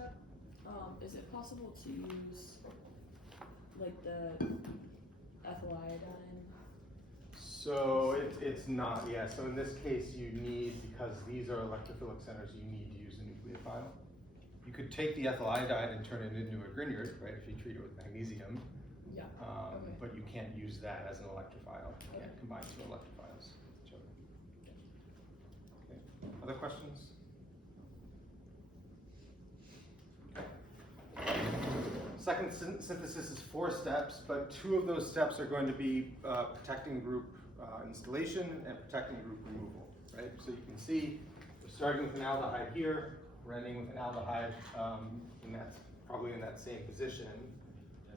step, is it possible to use like the ethyl iodine? So it's not, yeah. So in this case, you need, because these are electrophilic centers, you need to use a nucleophile. You could take the ethyl iodide and turn it into a Grignard, right, if you treat it with magnesium. Yeah. Okay. But you can't use that as an electrophile. You can't combine two electrophiles with each other. Okay. Other questions? Second synthesis is 4 steps, but 2 of those steps are going to be protecting group installation and protecting group removal, right? So you can see we're starting with an aldehyde here, we're ending with an aldehyde, and that's probably in that same position.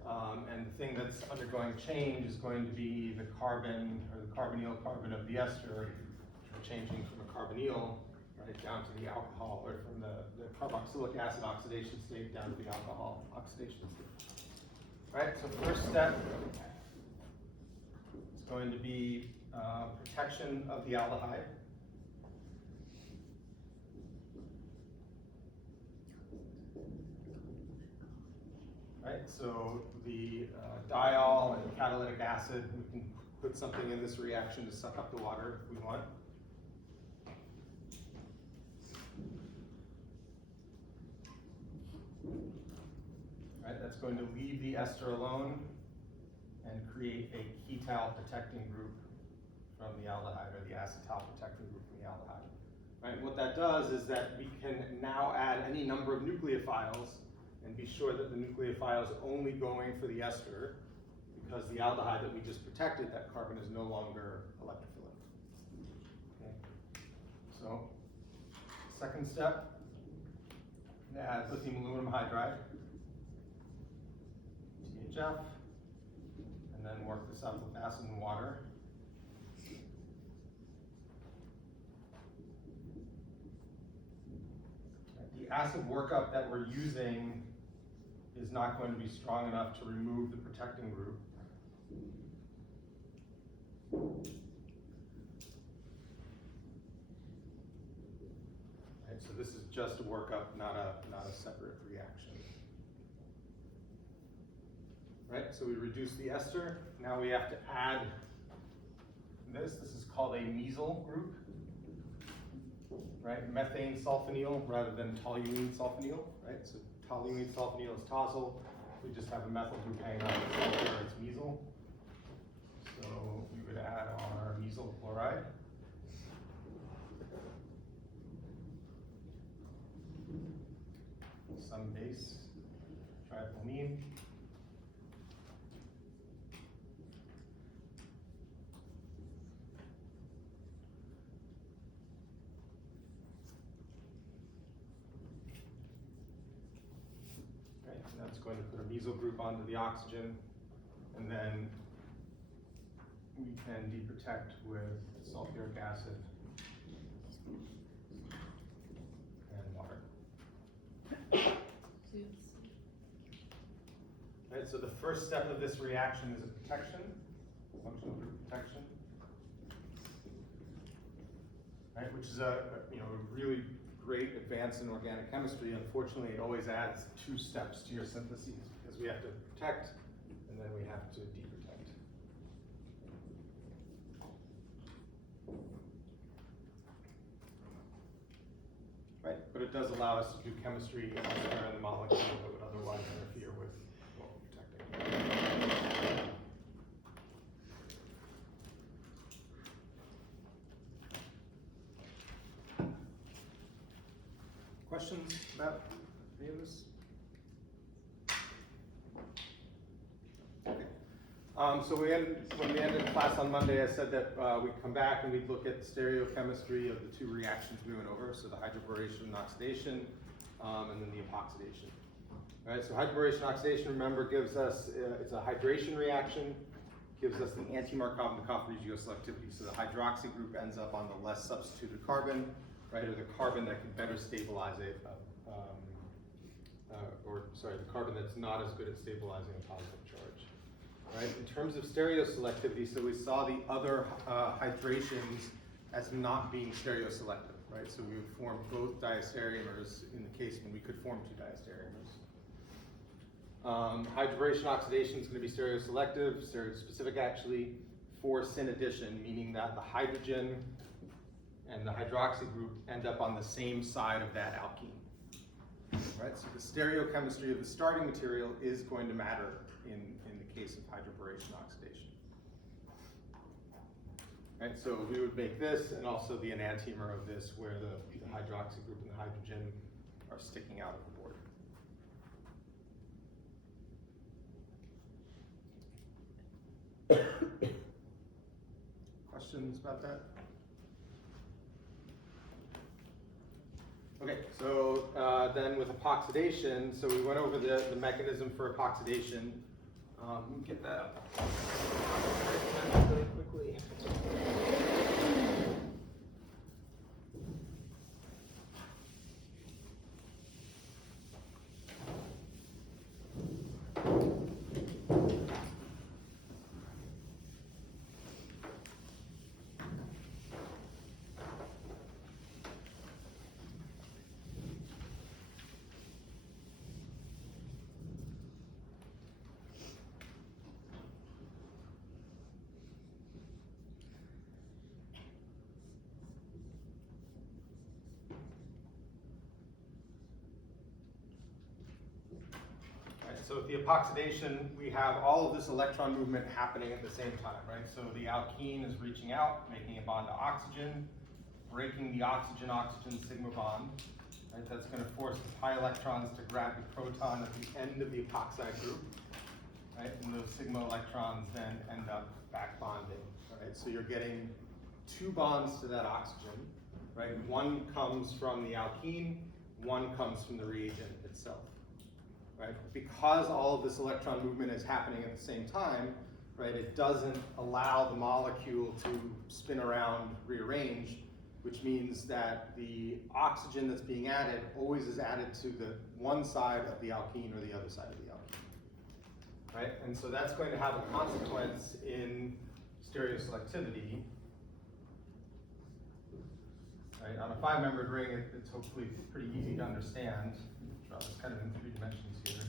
And the thing that's undergoing change is going to be the carbon, or the carbonyl carbon of the ester, changing from a carbonyl right down to the alcohol, or from the carboxylic acid oxidation state down to the alcohol oxidation state. Right, so first step is going to be protection of the aldehyde. Right, so the diol and catalytic acid, we can put something in this reaction to suck up the water if we want. Right, that's going to leave the ester alone and create a ketal protecting group from the aldehyde, or the acetal protecting group from the aldehyde. Right, what that does is that we can now add any number of nucleophiles and be sure that the nucleophile is only going for the ester, because the aldehyde that we just protected, that carbon is no longer electrophilic. Okay. So, second step, add lithium aluminum hydride, THF, and then work this up with acid and water. The acid workup that we're using is not going to be strong enough to remove the protecting group. Right, so this is just a workup, not a separate reaction. Right, so we reduce the ester. Now we have to add this. This is called a mesyl group. Right, methane sulfonyl rather than toluene sulfonyl. Right, so toluene sulfonyl is tosyl. We just have a methyl group hanging out with sulfur, it's mesyl. So we would add our mesyl chloride. Some base, triethylamine. That's going to put a mesyl group onto the oxygen, and then we can deprotect with sulfuric acid and water. Right, so the first step of this reaction is a protection, functional group protection, right, which is a really great advance in organic chemistry. Unfortunately, it always adds 2 steps to your syntheses, because we have to protect and then we have to deprotect. Right, but it does allow us to do chemistry elsewhere in the molecule that would otherwise interfere with what we're protecting. Questions about any of this? Okay. So when we ended class on Monday, I said that we'd come back and we'd look at the stereochemistry of the 2 reactions we went over, so the hydroboration and oxidation, and then the epoxidation. All right, so hydroboration and oxidation, remember, gives us, it's a hydration reaction, gives us the anti-Markov-Makov regioselectivity. So the hydroxy group ends up on the less substituted carbon, right, or the carbon that can better stabilize it, the carbon that's not as good at stabilizing a positive charge. Right, in terms of stereoselectivity, so we saw the other hydrations as not being stereoselective, right? So we would form both diastereomers in the case when we could form two diastereomers. Hydrogenation oxidation is going to be stereoselective, stereospecific actually, for syn addition, meaning that the hydrogen and the hydroxy group end up on the same side of that alkene. Right, so the stereochemistry of the starting material is going to matter in the case of hydroboration oxidation. Right, so we would make this and also the enantiomer of this where the hydroxy group and the hydrogen are sticking out of the board. Questions about that? Okay, so then with epoxidation, so we went over the mechanism for epoxidation. Let me get that up really quickly. So with the epoxidation, we have all of this electron movement happening at the same time, right? So the alkene is reaching out, making a bond to oxygen, breaking the oxygen-oxygen sigma bond. Right? That's going to force the pi electrons to grab the proton at the end of the epoxide group, right? And those sigma electrons then end up back bonding, right? So you're getting two bonds to that oxygen, right? One comes from the alkene, one comes from the reagent itself. Right? Because all of this electron movement is happening at the same time, right, it doesn't allow the molecule to spin around, rearrange, which means that the oxygen that's being added always is added to the one side of the alkene or the other side of the alkene. Right? And so that's going to have a consequence in stereoselectivity. Right? On a 5-membered ring, it's hopefully pretty easy to understand. Draw this kind of in 3 dimensions here.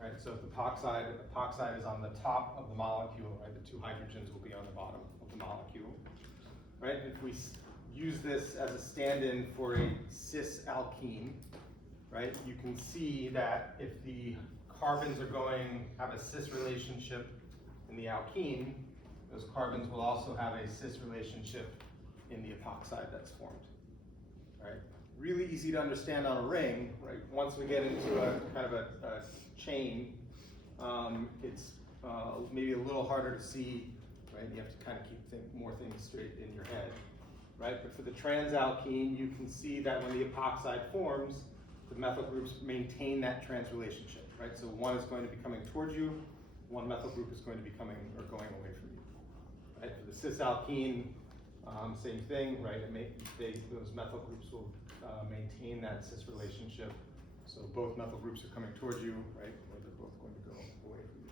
Right, so if epoxide is on the top of the molecule, right, the 2 hydrogens will be on the bottom of the molecule. Right, if we use this as a stand-in for a cis alkene, right, you can see that if the carbons have a cis relationship in the alkene, those carbons will also have a cis relationship in the epoxide that's formed. Right? Really easy to understand on a ring, right? Once we get into a kind of a chain, it's maybe a little harder to see, right? You have to kind of keep more things straight in your head, right? But for the transalkene, you can see that when the epoxide forms, the methyl groups maintain that trans relationship, right? So one is going to be coming towards you, one methyl group is going to be coming or going away from you, right? For the cis alkene, same thing, right? Those methyl groups will maintain that cis relationship. So both methyl groups are coming towards you, right? Or they're both going to go away from you.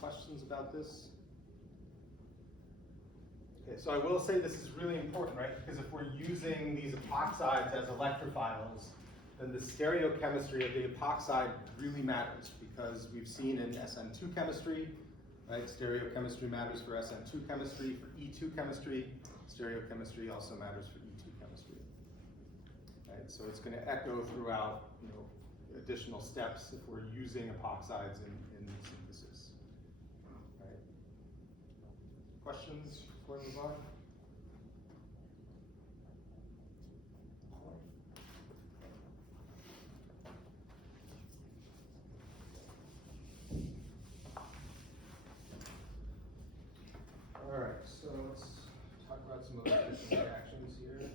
Questions about this? Okay, so I will say this is really important, right? Because if we're using these epoxides as electrophiles, then the stereochemistry of the epoxide really matters, because we've seen in SN2 chemistry, right? Stereochemistry matters for SN2 chemistry, for E2 chemistry. Stereochemistry also matters for E2 chemistry. Right? So it's going to echo throughout, additional steps if we're using epoxides in synthesis. Right? Questions before we move on? All right, so let's talk about some other different reactions here.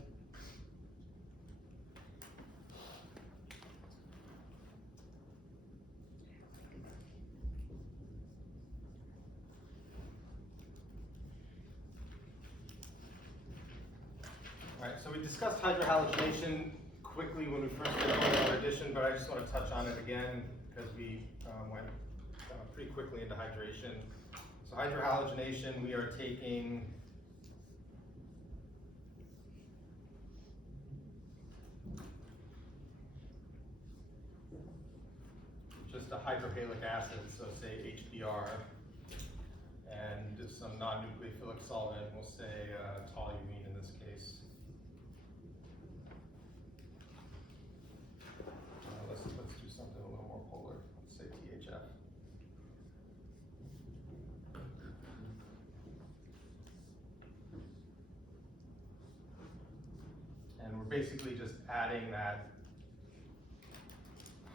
All right, so we discussed hydrohalogenation quickly when we first recorded our edition, but I just want to touch on it again because we went pretty quickly into hydration. So hydrohalogenation, we are taking just a hydrohalic acid, so say HBr, and just some non-nucleophilic solvent, we'll say toluene in this case. Let's do something a little more polar. Let's say THF. And we're basically just adding that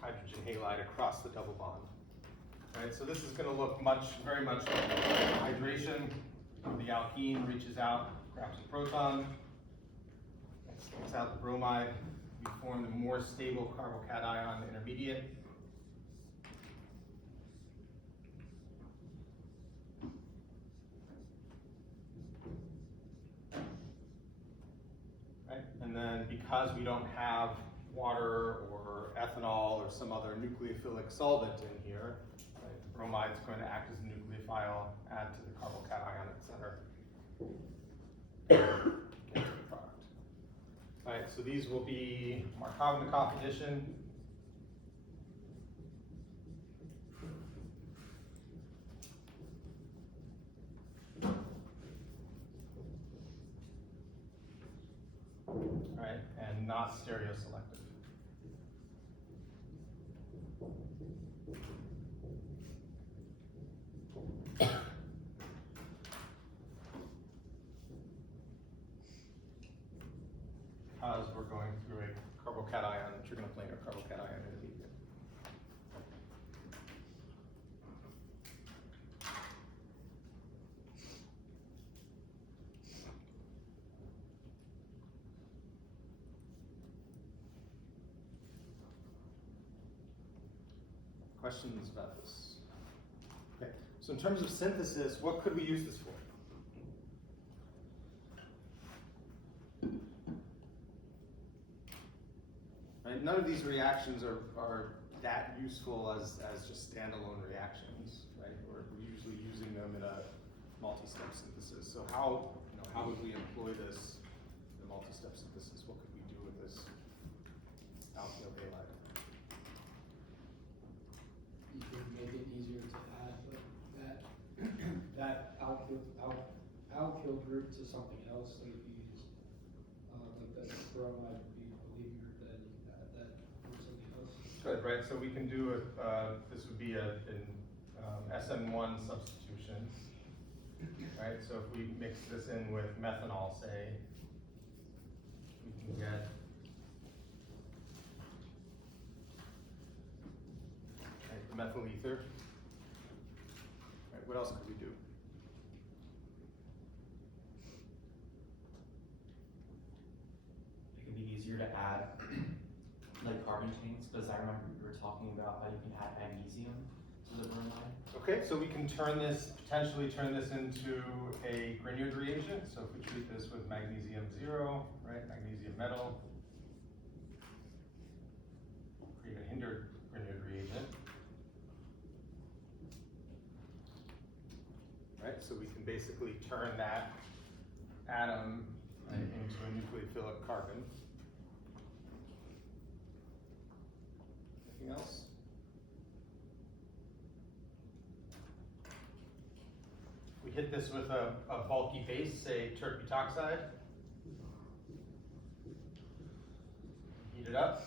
hydrogen halide across the double bond. Right, so this is going to look very much like hydration. The alkene reaches out, grabs a proton, takes out the bromide. We form the more stable carbocation intermediate. Right, and then because we don't have water or ethanol or some other nucleophilic solvent in here, right, the bromide is going to act as a nucleophile, add to the carbocation at center. Get to the product. All right, so these will be Markovnikov addition. All right, and not stereoselective. Because we're going through a carbocation, trigonoplanar carbocation intermediate. Questions about this? Okay, so in terms of synthesis, what could we use this for? Right, none of these reactions are that useful as just standalone reactions, right? We're usually using them in a multi-step synthesis. So how would we employ this in a multi-step synthesis? What could we do with this alkyl halide? You could make it easier to add that alkyl group to something else. Like if you use like the bromide would be a leader, then you can add that to something else. Good, right? So we can do this would be an SN1 substitution, right? So if we mix this in with methanol, say, we can get the methyl ether. Right, what else could we do? It can be easier to add like carbon chains, because I remember you were talking about how you can add magnesium to the bromide. Okay, so we can potentially turn this into a Grignard reagent. So if we treat this with magnesium 0, right, magnesium metal, create a hindered Grignard reagent. Right, so we can basically turn that atom into a nucleophilic carbon. Anything else? We hit this with a bulky base, say tert-butoxide. Heat it up.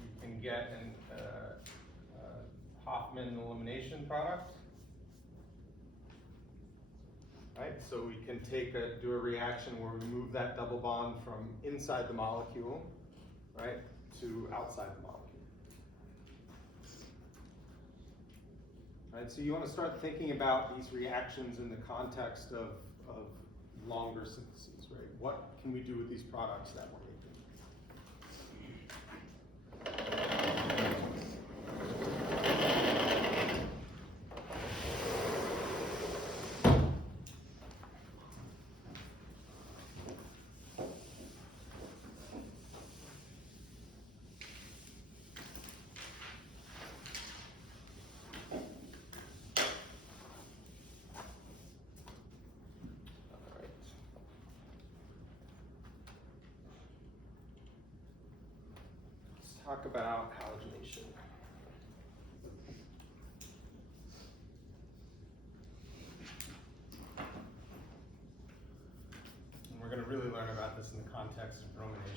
You can get a Hoffman elimination product. Right, so we can do a reaction where we move that double bond from inside the molecule, right, to outside the molecule. Right, so you want to start thinking about these reactions in the context of longer syntheses, right? What can we do with these products that we're making? talk about halogenation. And we're going to really learn about this in the context of bromination.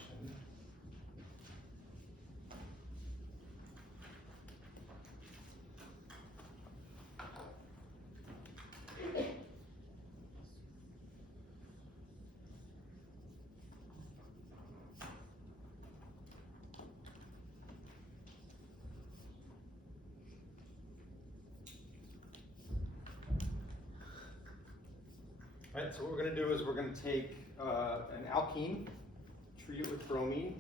Right, so what we're going to do is we're going to take an alkene, treat it with bromine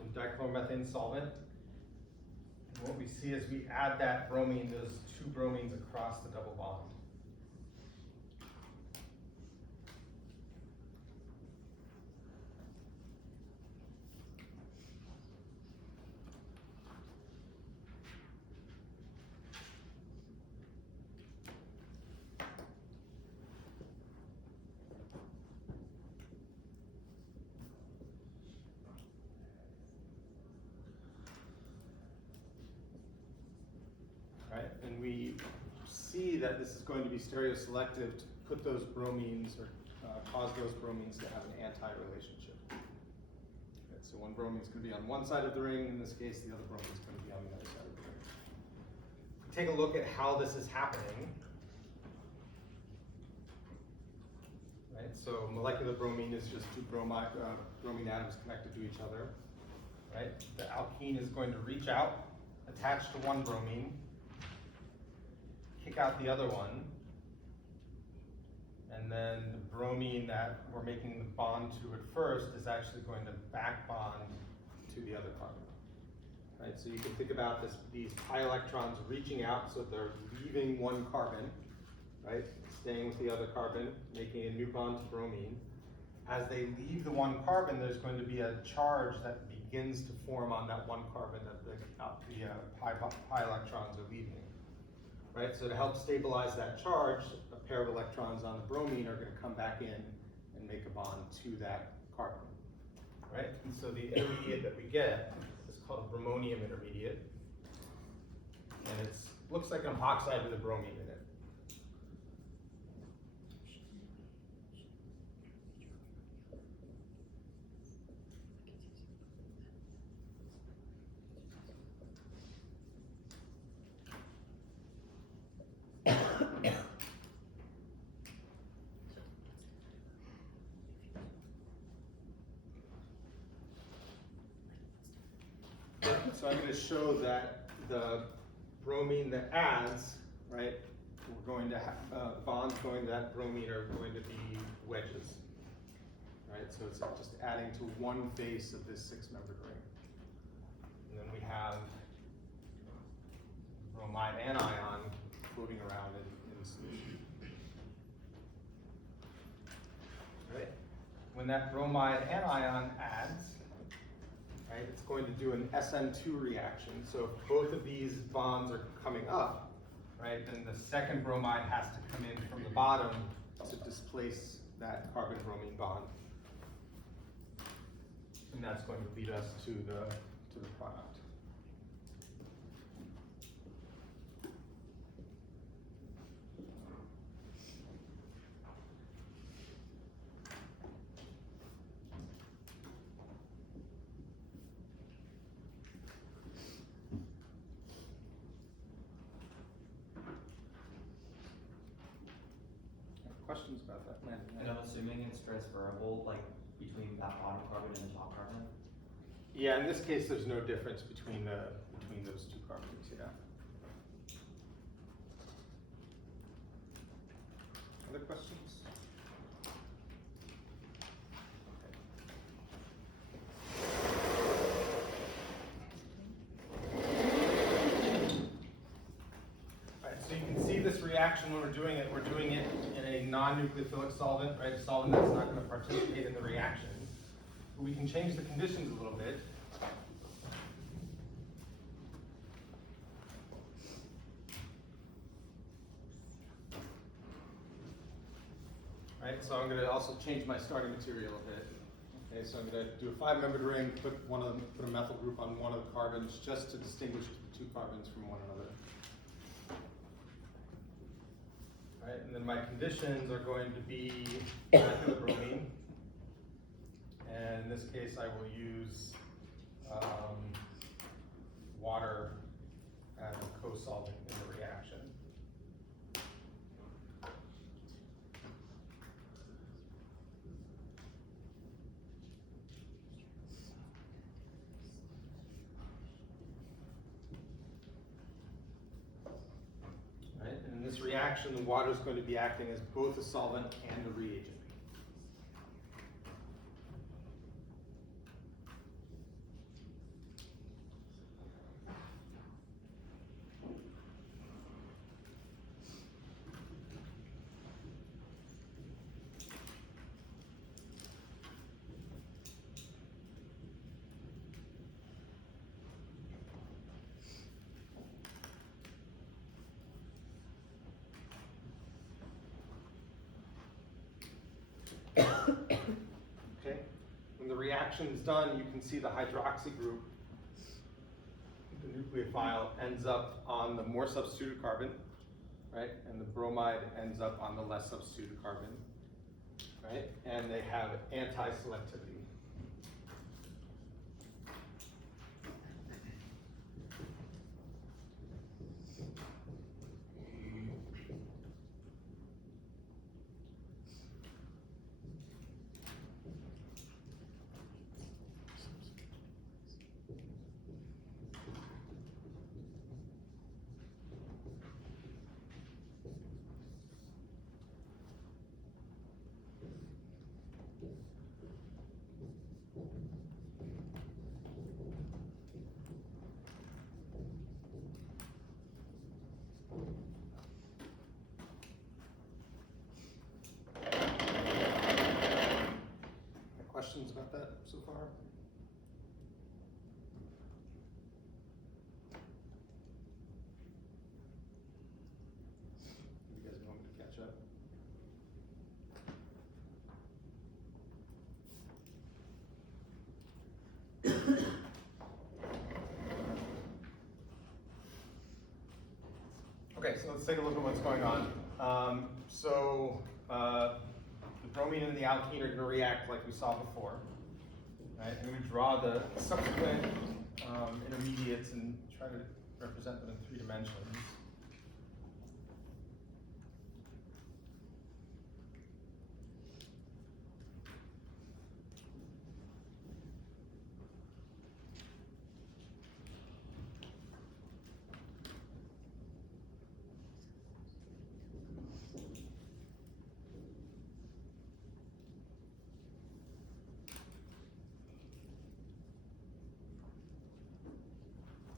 in dichloromethane solvent. And what we see is we add that bromine, those two bromines across the double bond. Right, and we see that this is going to be stereoselective to put those bromines or cause those bromines to have an anti-relationship. Okay, so one bromine is going to be on one side of the ring. In this case, the other bromine is going to be on the other side of the ring. If we take a look at how this is happening, right? So molecular bromine is just two bromine atoms connected to each other. Right? The alkene is going to reach out, attach to one bromine, kick out the other one, and then the bromine that we're making the bond to at first is actually going to back bond to the other carbon. Right, so you can think about these pi electrons reaching out, so they're leaving one carbon, right, staying with the other carbon, making a new bond to bromine. As they leave the one carbon, there's going to be a charge that begins to form on that one carbon that the pi electrons are leaving. Right, so to help stabilize that charge, a pair of electrons on the bromine are going to come back in and make a bond to that carbon. Right, and so the intermediate that we get is called a bromonium intermediate, and it looks like an epoxide with a bromine in it. So I'm going to show that the bromine that adds, right, we're going to have bonds going to that bromine are going to be wedges. Right, so it's just adding to one face of this six-membered ring. And then we have bromide anion floating around in solution. Right? When that bromide anion adds, right, it's going to do an SN2 reaction. So if both of these bonds are coming up, right, then the second bromide has to come in from the bottom to displace that carbon-bromine bond. And that's going to lead us to the product. Questions about that, man? And I'm assuming it's transferable, like between that bottom carbon and the top carbon? Yeah, in this case, there's no difference between those two carbons, yeah. Other questions? All right, so you can see this reaction when we're doing it in a non-nucleophilic solvent, right? A solvent that's not going to participate in the reaction. But we can change the conditions a little bit. Right, so I'm going to also change my starting material a bit. Okay, so I'm going to do a 5-membered ring, put a methyl group on one of the carbons just to distinguish the 2 carbons from one another. All right, and then my conditions are going to be bromine. And in this case, I will use water as a co-solvent in the reaction. Right, and in this reaction, the water is going to be acting as both a solvent and a reagent. Okay, when the reaction is done, you can see the hydroxy group, the nucleophile, ends up on the more substituted carbon, right? And the bromide ends up on the less substituted carbon, right? And they have anti-selectivity. Questions about that so far? You guys want me to catch up? Okay, so let's take a look at what's going on. The bromine and the alkene are going to react like we saw before. Right? I'm going to draw the subsequent intermediates and try to represent them in 3 dimensions.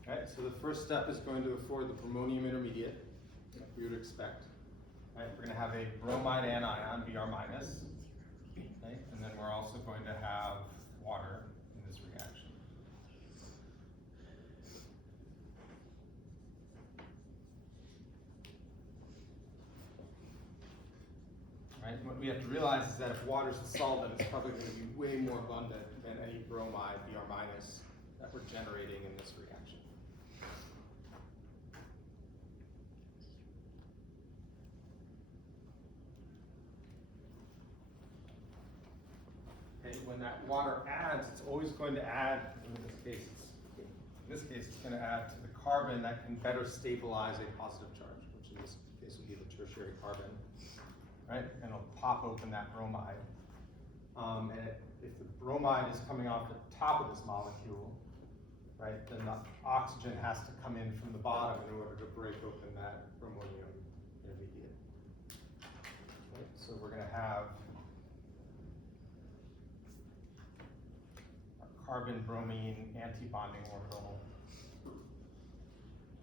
Right, so the first step is going to afford the bromonium intermediate, like we would expect. Right, we're going to have a bromide anion, Br minus, right, and then we're also going to have water in this reaction. Right, and what we have to realize is that if water is the solvent, it's probably going to be way more abundant than any bromide Br minus that we're generating in this reaction. When that water adds, it's always going to add, in this case, it's going to add to the carbon that can better stabilize a positive charge, which in this case would be the tertiary carbon, right? And it'll pop open that bromide. If the bromide is coming off the top of this molecule, right, then the oxygen has to come in from the bottom in order to break open that bromonium intermediate. Right? So we're going to have carbon-bromine antibonding orbital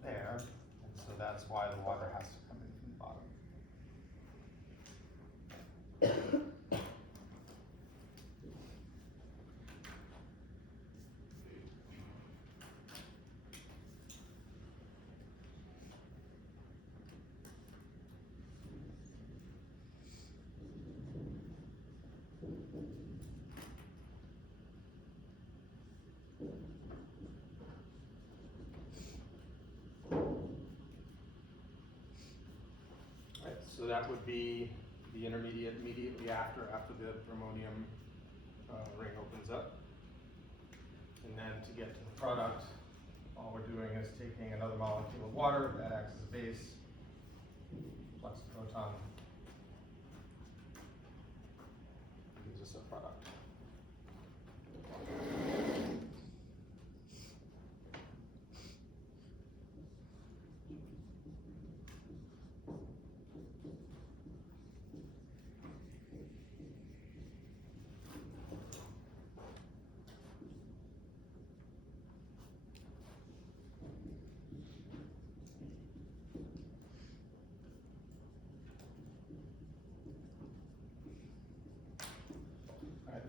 there, and so that's why the water has to come in from the bottom. So that would be the intermediate immediately after the bromonium ring opens up. And then to get to the product, all we're doing is taking another molecule of water that acts as a base, flux a proton, gives us a product.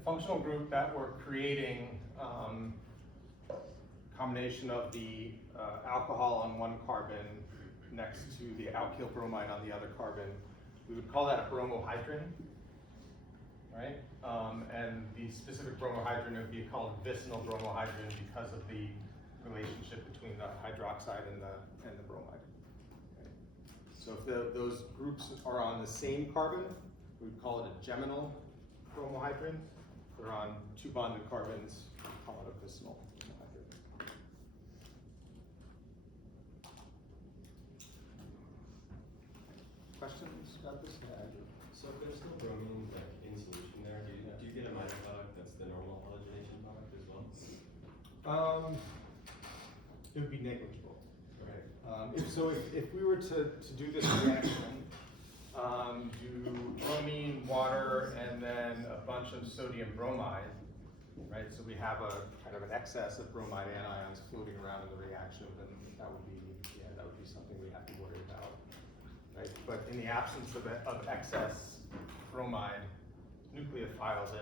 Functional group that we're creating, combination of the alcohol on one carbon next to the alkyl bromide on the other carbon. We would call that a bromohydrin, right? And the specific bromohydrin would be called vicinal bromohydrin because of the relationship between the hydroxide and the bromide. Okay. So if those groups are on the same carbon, we would call it a geminal bromohydrin. If they're on two bonded carbons, we call it a vicinal bromohydrin. Questions about this? So if there's still bromine like in solution there, do you get a minor product that's the normal halogenation product as well? It would be negligible. Right. If we were to do this reaction, do bromine, water, and then a bunch of sodium bromide, right? So we have a kind of an excess of bromide anions floating around in the reaction, then that would be something we have to worry about, right? But in the absence of excess bromide nucleophiles,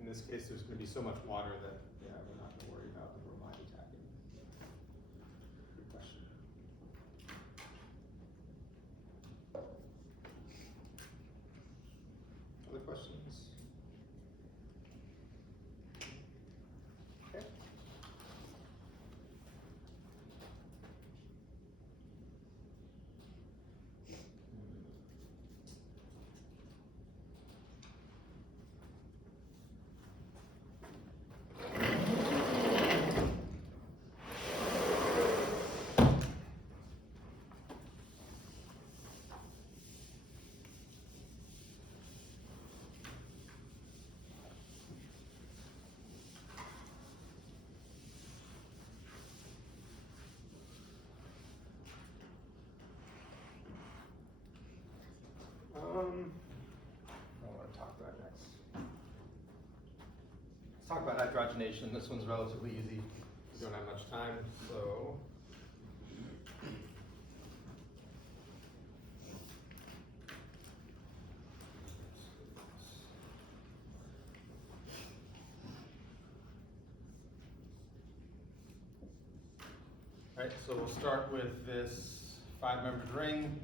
in this case, there's going to be so much water that we're not going to worry about the bromide attacking. Good question. Other questions? Okay. I want to talk about next. Let's talk about hydrogenation. This one's relatively easy. We don't have much time, so. All right, so we'll start with this 5-membered ring.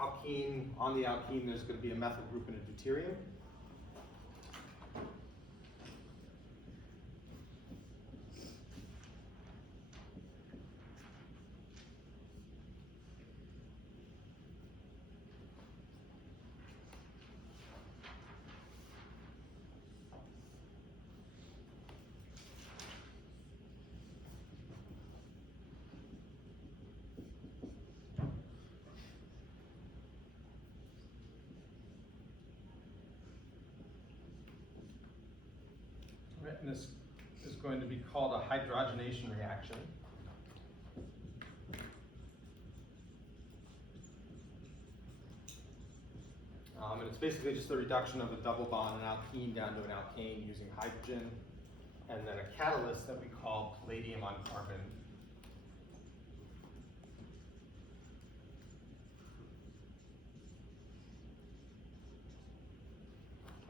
Alkene, on the alkene, there's going to be a methyl group and a deuterium. Right, and this is going to be called a hydrogenation reaction. And it's basically just the reduction of a double bond, an alkene, down to an alkane using hydrogen, and then a catalyst that we call palladium on carbon.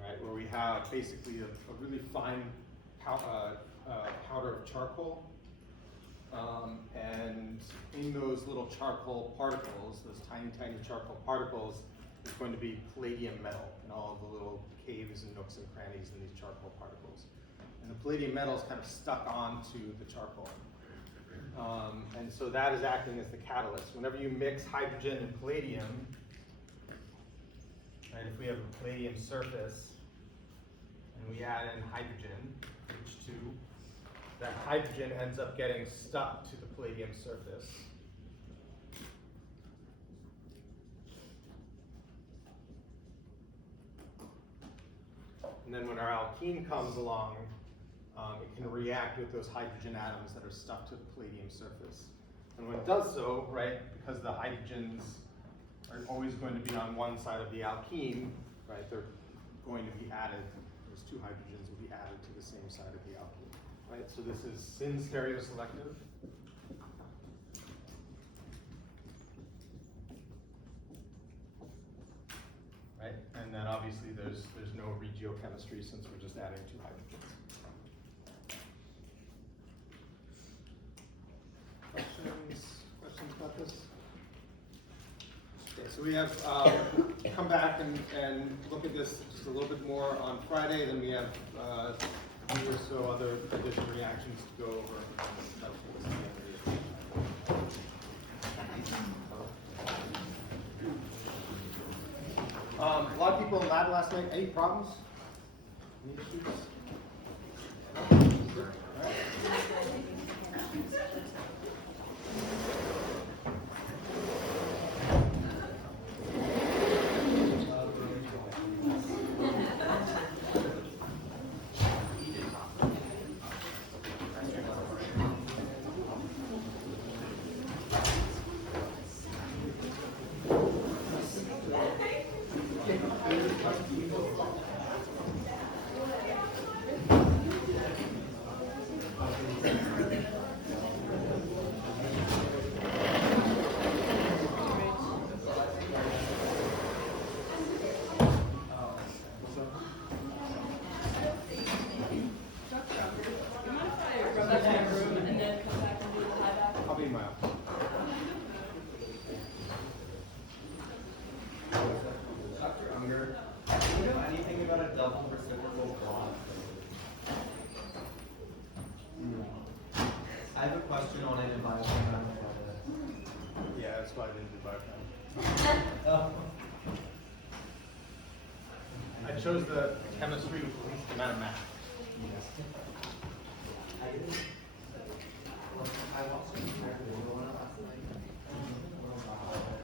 Right, where we have basically a really fine powder of charcoal, and in those little charcoal particles, those tiny charcoal particles, is going to be palladium metal in all of the little caves and nooks and crannies in these charcoal particles. And the palladium metal is kind of stuck onto the charcoal. And so that is acting as the catalyst. Whenever you mix hydrogen and palladium, right? If we have a palladium surface and we add in hydrogen, H2, that hydrogen ends up getting stuck to the palladium surface. And then when our alkene comes along, it can react with those hydrogen atoms that are stuck to the palladium surface. And when it does so, right, because the hydrogens are always going to be on one side of the alkene, right, they're going to be added, those two hydrogens will be added to the same side of the alkene, right? So this is syn stereoselective. Right, and then obviously there's no regiochemistry since we're just adding two hydrogens. Questions about this? Okay, so we have come back and look at this just a little bit more on Friday. Then we have 2 or so other addition reactions to go over. A lot of people in lab last night. Any problems? Any issues? All right. I'll be in my office. Dr. Unger, do you know anything about a double reciprocal bond? I have a question on it in biochem. Yeah, that's why I didn't do biochem. Oh. I chose the chemistry with the least amount of math. I watched the entire video on it last night.